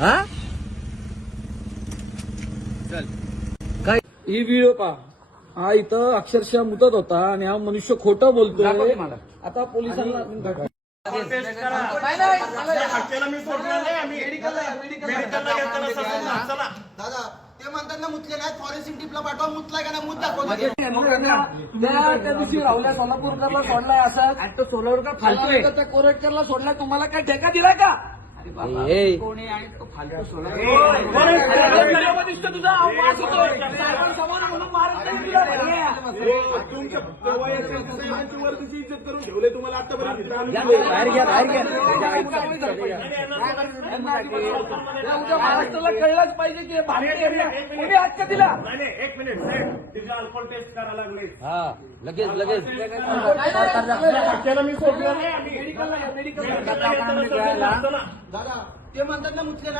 हा चल काय ही व्हिडिओ पहा. हा इथं अक्षरशः मुदत होता आणि हा मनुष्य खोटं बोलतोय. आता पोलिसांना दादा ते म्हणतात ना मुतले नाही फॉरेन्सिक टीपला पाठवा मुतलाय का ना मुत दाखवा. त्या दिवशी राहुल्या सोलापूरकरला सोडलाय असं तो सोलापूरकर फालतोय त्या कोरेटकरला सोडलाय. तुम्हाला काय ठेका दिला का? कोणी आहे तो फालतू तुझा आवाज होतो साहेबांसमोर म्हणून महाराष्ट्र इज्जत करून ठेवले तुम्हाला आतापर्यंत. उद्या महाराष्ट्राला कळलंच पाहिजे की भारतीय कोणी हक्क दिला. एक मिनिट तिथे अल्कोहोल टेस्ट करायला लागले. हा लगेच लगेच मी सोडलं नाही. दादा ते म्हणतात ना मुतले नाही